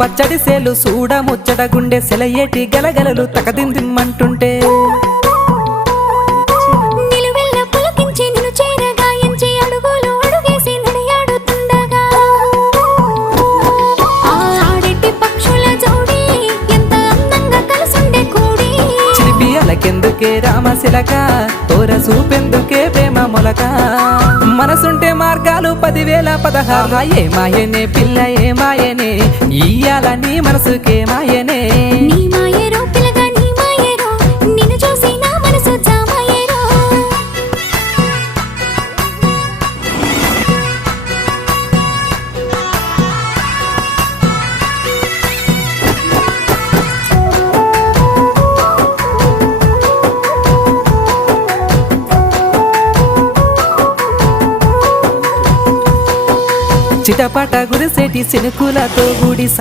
పచ్చడి సేలు సూడ ముచ్చట గుండె సెలయేటి గలగలలు తకదిందిమ్మంటుంటే నిలువెల్ల పులకించి నిన్ను చేరగాయించి అడుగులు అడుగేసి నడియాడుతుండగా ఆడెట్టి పక్షుల జోడి ఎంత అందంగా కలుసుండే కూడి చిలిపియలకెందుకే రామశిలక తోర చూపెందుకే ప్రేమ మొలక మనసుంటే మార్గాలు 10,016 ఏమాయనే పిల్ల ఏమాయనే ఇయ్యాల నీ మనసుకే మాయనే నీ మాయేరో పిల్లగా నీ మాయేరో నిన్ను చూసి నా మనసు జామాయేరో చిటపట గురిసేటి సినుకులతో గుడి